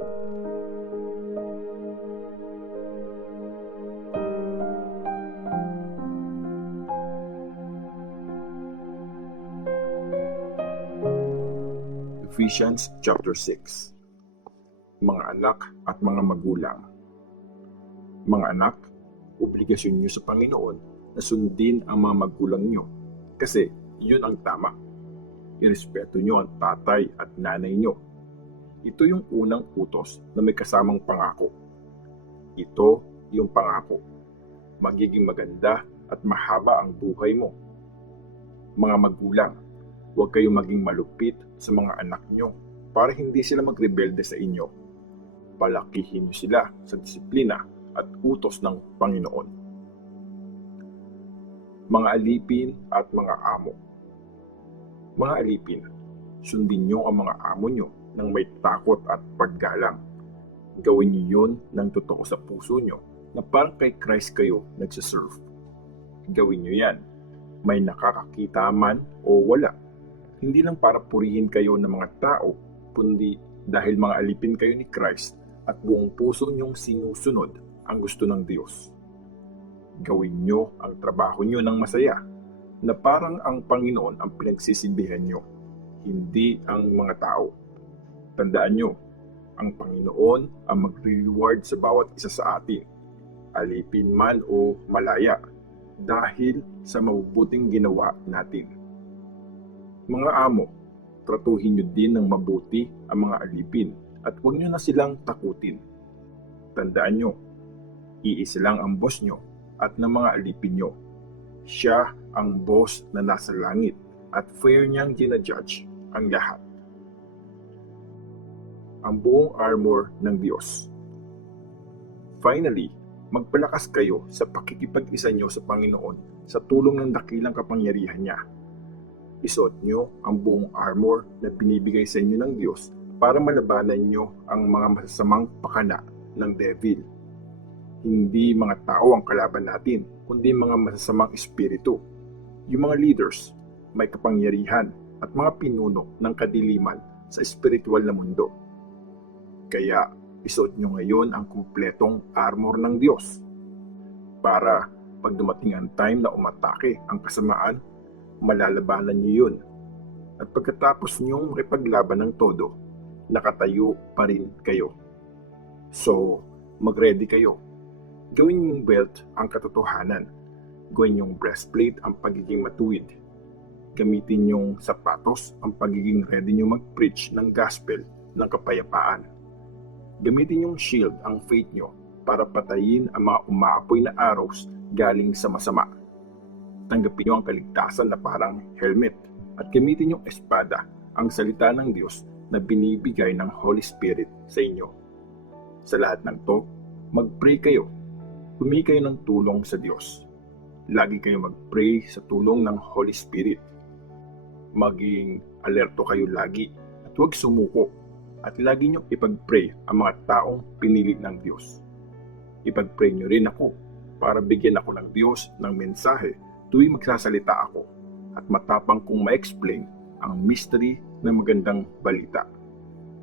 Ephesians chapter 6. Mga anak at mga magulang. Mga anak, obligasyon niyo sa Panginoon na sundin ang mga magulang niyo kasi yun ang tama. Irespeto niyo ang tatay at nanay niyo. Ito yung unang utos na may kasamang pangako. Ito yung pangako. Magiging maganda at mahaba ang buhay mo. Mga magulang, huwag kayong maging malupit sa mga anak nyo para hindi sila magrebelde sa inyo. Palakihin nyo sila sa disiplina at utos ng Panginoon. Mga alipin at mga amo. Mga alipin, sundin nyo ang mga amo nyo ng may takot at paggalang. Gawin nyo yun ng totoo sa puso nyo na parang kay Christ kayo nagsaserve. Gawin nyo yan, may nakakakita man o wala. Hindi lang para purihin kayo ng mga tao, kundi dahil mga alipin kayo ni Christ at buong puso niyong sinusunod ang gusto ng Diyos. Gawin niyo ang trabaho niyo ng masaya, na parang ang Panginoon ang pinagsisilbihan niyo, hindi ang mga tao. Tandaan niyo, ang Panginoon ang magre-reward sa bawat isa sa atin, alipin man o malaya, dahil sa mabubuting ginawa natin. Mga amo, tratuhin nyo din ng mabuti ang mga alipin at huwag nyo na silang takutin. Tandaan nyo, iisa lang ang boss nyo at ng mga alipin nyo. Siya ang boss na nasa langit at fair niyang ginajudge ang lahat. Ang buong armor ng Diyos. Finally, magpalakas kayo sa pakikipag-isa nyo sa Panginoon sa tulong ng dakilang kapangyarihan niya. Isuot nyo ang buong armor na binibigay sa inyo ng Diyos para malabanan nyo ang mga masasamang pakana ng devil. Hindi mga tao ang kalaban natin, kundi mga masasamang espiritu. Yung mga leaders, may kapangyarihan at mga pinuno ng kadiliman sa espiritual na mundo. Kaya isuot nyo ngayon ang kumpletong armor ng Diyos para pag dumating ang time na umatake ang kasamaan, malalabanan niyo yun. At pagkatapos niyong makipaglaban ng todo, nakatayo pa rin kayo. So, mag-ready kayo. Gawin yung belt ang katotohanan. Gawin yung breastplate ang pagiging matuwid. Gamitin yung sapatos ang pagiging ready niyo mag-preach ng gospel ng kapayapaan. Gamitin yung shield ang faith niyo para patayin ang mga umaapoy na arrows galing sa masama. Tanggapin niyo ang kaligtasan na parang helmet at gamitin yung espada, ang salita ng Diyos na binibigay ng Holy Spirit sa inyo. Sa lahat ng to, mag-pray kayo. Humingi kayo ng tulong sa Diyos. Lagi kayo mag-pray sa tulong ng Holy Spirit. Maging alerto kayo lagi at huwag sumuko at lagi niyo ipag-pray ang mga taong pinili ng Diyos. Ipag-pray niyo rin ako para bigyan ako ng Diyos ng mensahe tuwing magsasalita ako at matapang kong ma-explain ang mystery ng magandang balita.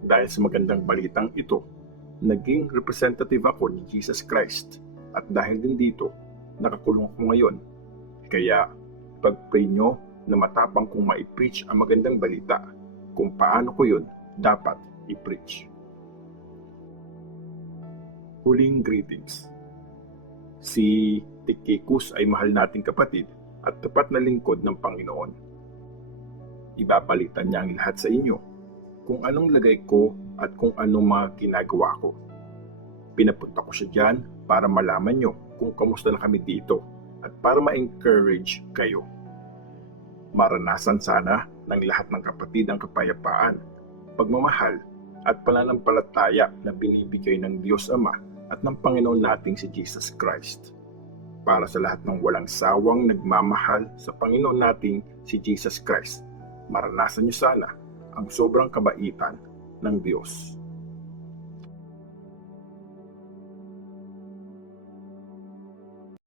Dahil sa magandang balitang ito, naging representative ako ni Jesus Christ at dahil din dito, nakakulong ako ngayon. Kaya, pag-pray nyo na matapang kong ma-preach ang magandang balita kung paano ko yun dapat i-preach. Huling greetings. Si Tychicus ay mahal nating kapatid at tapat na lingkod ng Panginoon. Ibabalitan niya ang lahat sa inyo, kung anong lagay ko at kung anong mga ginagawa ko. Pinapunta ko siya dyan para malaman nyo kung kamusta na kami dito at para ma-encourage kayo. Maranasan sana ng lahat ng kapatid ang kapayapaan, pagmamahal at pananampalataya na binibigay ng Diyos Ama at ng Panginoon nating si Jesus Christ. Para sa lahat ng walang sawang nagmamahal sa Panginoon nating si Jesus Christ, maranasan niyo sana ang sobrang kabaitan ng Diyos.